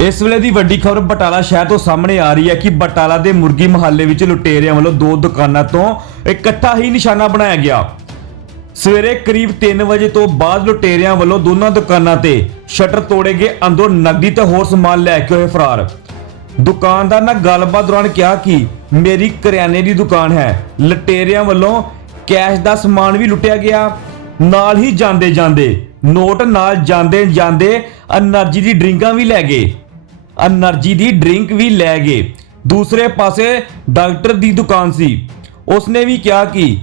ਇਸ ਵੇਲੇ ਦੀ ਵੱਡੀ ਖਬਰ ਬਟਾਲਾ ਸ਼ਹਿਰ ਤੋਂ ਸਾਹਮਣੇ ਆ ਰਹੀ ਹੈ ਕਿ ਬਟਾਲਾ ਦੇ ਮੁਰਗੀ ਮਹੱਲੇ ਵਿੱਚ ਲੁਟੇਰਿਆਂ ਵੱਲੋਂ ਦੋ ਦੁਕਾਨਾਂ ਤੋਂ ਇਕੱਠਾ ਹੀ ਨਿਸ਼ਾਨਾ ਬਣਾਇਆ ਗਿਆ। ਸਵੇਰੇ ਕਰੀਬ 3 ਵਜੇ ਤੋਂ ਬਾਅਦ ਲੁਟੇਰਿਆਂ ਵੱਲੋਂ ਦੋਨਾਂ ਦੁਕਾਨਾਂ ਤੇ ਸ਼ਟਰ ਤੋੜੇ ਗਏ, ਅੰਦਰੋਂ ਨਕਦੀ ਤੇ ਹੋਰ ਸਮਾਨ ਲੈ ਕੇ ਹੋਏ ਫਰਾਰ। ਦੁਕਾਨਦਾਰ ਨਾਲ ਗੱਲਬਾਤ ਦੌਰਾਨ ਕਿਹਾ ਕਿ ਮੇਰੀ ਕਰਿਆਨੇ ਦੀ ਦੁਕਾਨ ਹੈ। ਲੁਟੇਰਿਆਂ ਵੱਲੋਂ ਕੈਸ਼ ਦਾ ਸਮਾਨ ਵੀ ਲੁੱਟਿਆ ਗਿਆ। ਨਾਲ ਹੀ ਜਾਂਦੇ ਜਾਂਦੇ ਨੋਟ ਨਾਲ ਜਾਂਦੇ ਜਾਂਦੇ એનર્ਜੀ ਦੀ ਡਰਿੰਕਾਂ ਵੀ ਲੈ ਗਏ। ਐਨਰਜੀ ਦੀ ਡਰਿੰਕ ਵੀ ਲੈ ਗਏ। ਦੂਸਰੇ ਪਾਸੇ ਡਾਕਟਰ ਦੀ ਦੁਕਾਨ ਸੀ। ਉਸਨੇ ਵੀ ਕਿਹਾ ਕਿ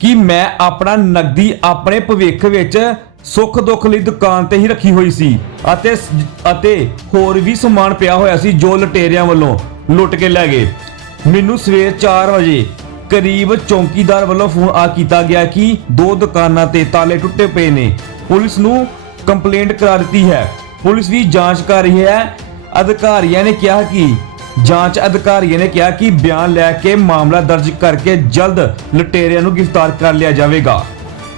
ਕਿ ਮੈਂ ਆਪਣਾ ਨਗਦੀ ਆਪਣੇ ਭਵਿੱਖ ਵਿੱਚ ਸੁੱਖ ਦੁੱਖ ਲਈ ਦੁਕਾਨ ਤੇ ਹੀ ਰੱਖੀ ਹੋਈ ਸੀ ਅਤੇ ਅਤੇ ਹੋਰ ਵੀ ਸਮਾਨ ਪਿਆ ਹੋਇਆ ਸੀ ਜੋ ਲਟੇਰਿਆਂ ਵੱਲੋਂ ਲੁੱਟ ਕੇ ਲੈ ਗਏ। ਮੈਨੂੰ ਸਵੇਰ 4 ਵਜੇ ਕਰੀਬ ਚੌਂਕੀਦਾਰ ਵੱਲੋਂ ਫੋਨ ਆ ਕੀਤਾ ਗਿਆ ਕਿ ਦੋ ਦੁਕਾਨਾਂ ਤੇ ਤਾਲੇ ਟੁੱਟੇ ਪਏ ਨੇ। ਪੁਲਿਸ ਨੂੰ ਕੰਪਲੇਂਟ ਕਰਾ ਦਿੱਤੀ ਹੈ। ਪੁਲਿਸ ਵੀ ਜਾਂਚ ਕਰ ਰਹੀ ਹੈ ਅਧਿਕਾਰੀਆਂ ਨੇ ਕਿਹਾ ਕਿ ਜਾਂਚ ਅਧਿਕਾਰੀਆਂ ਨੇ ਕਿਹਾ ਕਿ ਬਿਆਨ ਲੈ ਕੇ ਮਾਮਲਾ ਦਰਜ ਕਰਕੇ ਜਲਦ ਲੁਟੇਰਿਆਂ ਨੂੰ ਗ੍ਰਿਫਤਾਰ ਕਰ ਲਿਆ ਜਾਵੇਗਾ।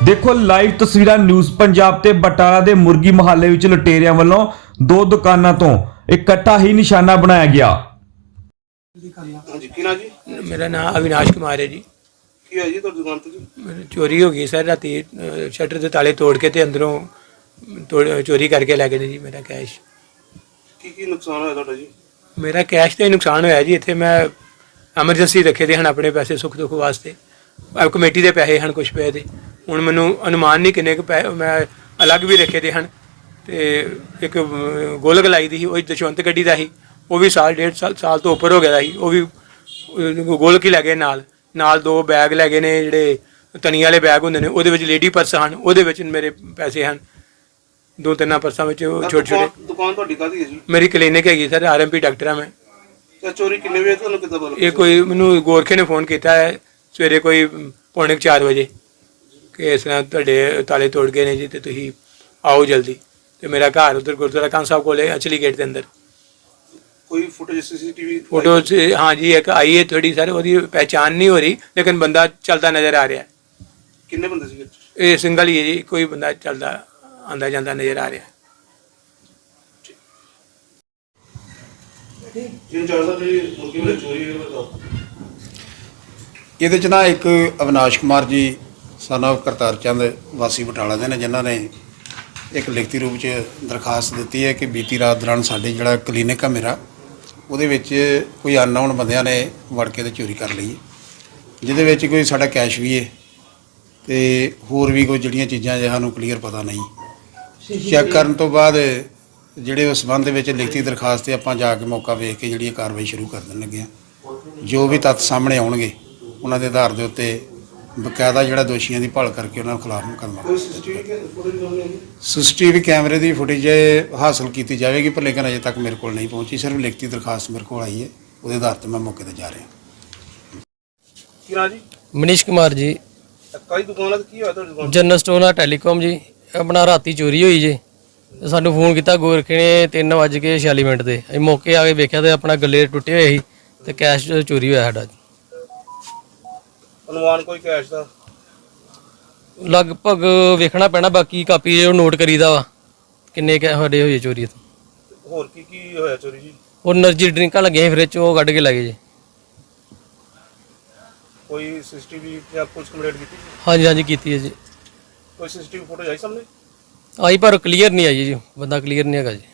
ਦੇਖੋ ਲਾਈਵ ਤਸਵੀਰਾਂ ਨਿਊਜ਼ ਪੰਜਾਬ ਤੇ ਬਟਾਲਾ ਦੇ ਮੁਰਗੀ ਮਹੱਲੇ ਵਿੱਚ ਲੁਟੇਰਿਆਂ ਵੱਲੋਂ ਦੋ ਦੁਕਾਨਾਂ ਤੋਂ ਇਕੱਠਾ ਹੀ ਨਿਸ਼ਾਨਾ ਬਣਾਇਆ ਗਿਆ। ਹਾਂਜੀ ਕੀ ਨਾ ਜੀ? ਮੇਰਾ ਨਾਮ ਅਵਿਨਾਸ਼ ਕੁਮਾਰ ਹੈ ਜੀ। ਕੀ ਹੋਇਆ ਜੀ ਤੁਹਾਡੀ ਦੁਕਾਨ ਤੇ ਜੀ? ਮੇਰੀ ਚੋਰੀ ਹੋ ਗਈ ਸਰ ਰਾਤੀ ਸ਼ਟਰ ਦੇ ਤਾਲੇ ਤੋੜ ਕੇ ਤੇ ਅੰਦਰੋਂ ਤੋੜ- ਚੋਰੀ ਕਰਕੇ ਲੈ ਗਏ ਨੇ ਜੀ ਮੇਰਾ ਕੈਸ਼। ਕੀ ਕੀ ਨੁਕਸਾਨ ਹੋਇਆ ਤੁਹਾਡਾ ਜੀ? ਮੇਰਾ ਕੈਸ਼ ਤੇ ਨੁਕਸਾਨ ਹੋਇਆ ਜੀ। ਇੱਥੇ ਮੈਂ ਐਮਰਜੈਂਸੀ ਰੱਖੇ ਦੇ ਹਨ ਆਪਣੇ ਪੈਸੇ ਸੁੱਖ ਦੁੱਖ ਵਾਸਤੇ। ਆ ਕਮੇਟੀ ਦੇ ਪੈਸੇ ਹਨ ਕੁਝ ਪੈਸੇ ਦੇ। ਹੁਣ ਮੈਨੂੰ ਅਨੁਮਾਨ ਨਹੀਂ ਕਿੰਨੇ ਕੁ ਪੈਸੇ ਮੈਂ ਅਲੱਗ ਵੀ ਰੱਖੇ ਦੇ ਹਨ। ਤੇ ਇੱਕ ਅਮ, ਗੋਲਕ ਲਾਈ ਦੀ ਸੀ ਉਹ ਦਸ਼ਵੰਤ ਗੱਡੀ ਦਾ ਸੀ। ਉਹ ਵੀ ਸਾਲ ਡੇਢ ਸਾਲ ਸਾਲ ਤੋਂ ਉੱਪਰ ਹੋ ਗਿਆ ਦਾ ਸੀ। ਉਹ ਵੀ ਅਹ, ਗੋਲਕ ਹੀ ਲੈ ਗਏ ਨਾਲ। ਨਾਲ ਦੋ ਬੈਗ ਲੈ ਗਏ ਨੇ ਜਿਹੜੇ ਤਣੀ ਵਾਲੇ ਬੈਗ ਹੁੰਦੇ ਨੇ ਉਹਦੇ ਵਿੱਚ ਲੇਡੀ ਪਰਸ ਹਨ। ਉਹਦੇ ਵਿੱਚ ਮੇਰੇ ਪੈਸੇ ਹਨ। ਦੋ ਤਿੰਨਾਂ ਪਰਸਾਂ ਵਿੱਚ ਉਹ ਛੋਟੇ ਛੋਟੇ ਦੁਕਾਨ- ਦੁਕਾਨ ਤੁਹਾਡੀ ਕਾਹਦੀ ਹੈ ਜੀ? ਮੇਰੀ ਕਲੀਨਿਕ ਹੈਗੀ ਸਰ ਆਰਐਮਪੀ ਡਾਕਟਰ ਆ ਮੈਂ। ਤੇ ਚੋਰੀ ਕਿੰਨੇ ਵਜੇ ਤੁਹਾਨੂੰ ਕਿੱਦਾਂ ਪਤਾ ਇਹ ਕੋਈ ਮੈਨੂੰ ਗੋਰਖੇ ਨੇ ਫੋਨ ਕੀਤਾ ਹੈ ਸਵੇਰੇ ਕੋਈ ਪੌਣੇ 4 ਵਜੇ। ਕਿ ਇਸ ਤਰ੍ਹਾਂ ਤੁਹਾਡੇ ਤਾਲੇ ਤੋੜ ਗਏ ਨੇ ਜੀ ਤੇ ਤੁਸੀਂ ਆਓ ਜਲਦੀ। ਤੇ ਮੇਰਾ ਘਰ ਉਧਰ ਗੁਰਦੁਆਰਾ ਕਾਂ ਸਾਹਿਬ ਕੋਲੇ ਅਚਲੀ ਗੇਟ ਦੇ ਅੰਦਰ। ਕੋਈ ਫੁਟੇਜ ਸੀਸੀਟੀਵੀ ਫੋਟੋ ਹਾਂ ਜੀ ਇੱਕ ਆਈ ਹੈ ਥੋੜੀ ਸਰ ਉਹਦੀ ਪਹਿਚਾਨ ਨਹੀਂ ਹੋ ਰਹੀ ਲੇਕਿਨ ਬੰਦਾ ਚੱਲਦਾ ਨਜ਼ਰ ਆ ਰਿਹਾ। ਹੈ। ਕਿੰਨੇ ਬੰਦੇ ਸੀਗੇ? ਇਹ ਸਿੰਗਲ ਹੀ ਹੈ ਜੀ ਕੋਈ ਬੰਦਾ ਚੱਲਦਾ ਆਂਦਾ ਜਾਂਦਾ ਨਜ਼ਰ ਆ ਰਿਹਾ। ਜਿਨ ਚਾਰਦਾ ਜੀ ਮੁਰਗੀ ਵਾਲੇ ਚੋਰੀ ਹੋਈ ਉਹ ਬਤਾਓ ਇਹਦੇ ਚ ਨਾ ਇੱਕ ਅਵਿਨਾਸ਼ ਕੁਮਾਰ ਜੀ ਸਾਨਾ ਕਰਤਾਰ ਚੰਦ ਵਾਸੀ ਬਟਾਲਾ ਦੇ ਨੇ ਜਿਨ੍ਹਾਂ ਨੇ ਇੱਕ ਲਿਖਤੀ ਰੂਪ ਚ ਦਰਖਾਸਤ ਦਿੱਤੀ ਹੈ ਕਿ ਬੀਤੀ ਰਾਤ ਦੌਰਾਨ ਸਾਡੇ ਜਿਹੜਾ ਕਲੀਨਿਕ ਆ ਮੇਰਾ ਉਹਦੇ ਵਿੱਚ ਕੋਈ ਅਨਨੋਨ ਬੰਦਿਆਂ ਨੇ ਵੜ ਕੇ ਤੇ ਚੋਰੀ ਕਰ ਲਈ ਹੈ। ਜਿਹਦੇ ਵਿੱਚ ਕੋਈ ਸਾਡਾ ਕੈਸ਼ ਵੀ ਹੈ ਤੇ ਹੋਰ ਵੀ ਕੋਈ ਜਿਹੜੀਆਂ ਚੀਜ਼ਾਂ ਜੇ ਸਾਨੂੰ ਕਲੀਅਰ ਪਤਾ ਨਹੀਂ। ਚੈੱਕ ਕਰਨ ਤੋਂ ਬਾਅਦ ਜਿਹੜੇ ਉਸ ਸੰਬੰਧ ਦੇ ਵਿੱਚ ਲਿਖਤੀ ਦਰਖਾਸਤ ਤੇ ਆਪਾਂ ਜਾ ਕੇ ਮੌਕਾ ਵੇਖ ਕੇ ਜਿਹੜੀ ਇਹ ਕਾਰਵਾਈ ਸ਼ੁਰੂ ਕਰ ਦੇਣ ਲੱਗੇ ਹਾਂ। ਜੋ ਵੀ ਤੱਥ ਸਾਹਮਣੇ ਆਉਣਗੇ ਉਹਨਾਂ ਦੇ ਆਧਾਰ ਦੇ ਉੱਤੇ ਬਕਾਇਦਾ ਜਿਹੜਾ ਦੋਸ਼ੀਆਂ ਦੀ ਭਾਲ ਕਰਕੇ ਉਹਨਾਂ ਖਿਲਾਫ ਮੁਕੱਦਮਾ ਸੀਸੀਟੀਵੀ ਕੈਮਰੇ ਦੀ ਫੁਟੇਜ ਹਾਸਲ ਕੀਤੀ ਜਾਵੇਗੀ ਪਰ ਲੇਕਿਨ ਅਜੇ ਤੱਕ ਮੇਰੇ ਕੋਲ ਨਹੀਂ ਪਹੁੰਚੀ ਸਿਰਫ ਲਿਖਤੀ ਦਰਖਾਸਤ ਮੇਰੇ ਕੋਲ ਆਈ ਹੈ। ਉਹਦੇ ਆਧਾਰ ਤੇ ਮੈਂ ਮੌਕੇ ਤੇ ਜਾ ਰਿਹਾ ਕੀ ਨਾ ਜੀ? ਮਨੀਸ਼ ਕੁਮਾਰ ਜੀ। ਕਾਈ ਦੁਕਾਨ ਤੇ ਕੀ ਹੋਇਆ ਤੁਹਾਡੀ ਦੁਕਾਨ? ਜਨਰਲ ਸਟੋਰ ਆ ਟੈਲੀਕਾਮ ਜੀ। ਆਪਣਾ ਰਾਤੀ ਚੋਰੀ ਹੋਈ ਜੇ। ਸਾਨੂੰ ਫੋਨ ਕੀਤਾ ਗੋਰਖੇ ਨੇ 3:46 ਮਿੰਟ ਅਸੀਂ ਮੌਕੇ ਆ ਕੇ ਵੇਖਿਆ ਤੇ ਆਪਣਾ ਗੱਲੇ ਟੁੱਟੇ ਹੋਏ ਸੀ ਤੇ ਕੈਸ਼ ਚੋਰੀ ਹੋਇਆ ਸਾਡਾ। ਅਨੁਮਾਨ ਕੋਈ ਕੈਸ਼ ਦਾ? ਲਗਭਗ ਵੇਖਣਾ ਪੈਣਾ ਬਾਕੀ ਕਾਪੀ ਉਹ ਨੋਟ ਕਰੀਦਾ ਵਾ ਕਿੰਨੇ ਕੈ ਸਾਡੇ ਹੋਏ ਚੋਰੀ ਤੋਂ ਹੋਰ ਕੀ ਕੀ ਹੋਇਆ ਚੋਰੀ ਜੀ? ਉਹ એનર્ਜੀ ਡਰਿੰਕਾਂ ਲੱਗੀਆਂ ਫ੍ਰਿਜ ਚ ਉਹ ਕੱਢ ਕੇ ਲੱਗੇ ਜੀ। ਕੋਈ ਸੀਸੀਟੀਵੀ ਜਾਂ ਪੁਲਿਸ ਕੰਪਲੇਂਟ ਕੀਤੀ? ਹਾਂਜੀ ਹਾਂਜੀ ਕੀਤੀ ਹੈ ਜੀ। ਕੋਈ ਸੀਸੀਟੀਵੀ ਫੋਟੋ ਆਈ ਸਾਹਮਣੇ? ਆਈ ਪਰ ਕਲੀਅਰ ਨਹੀਂ ਆਈ ਜੀ, ਬੰਦਾ ਕਲੀਅਰ ਨਹੀਂ ਹੈਗਾ ਜੀ।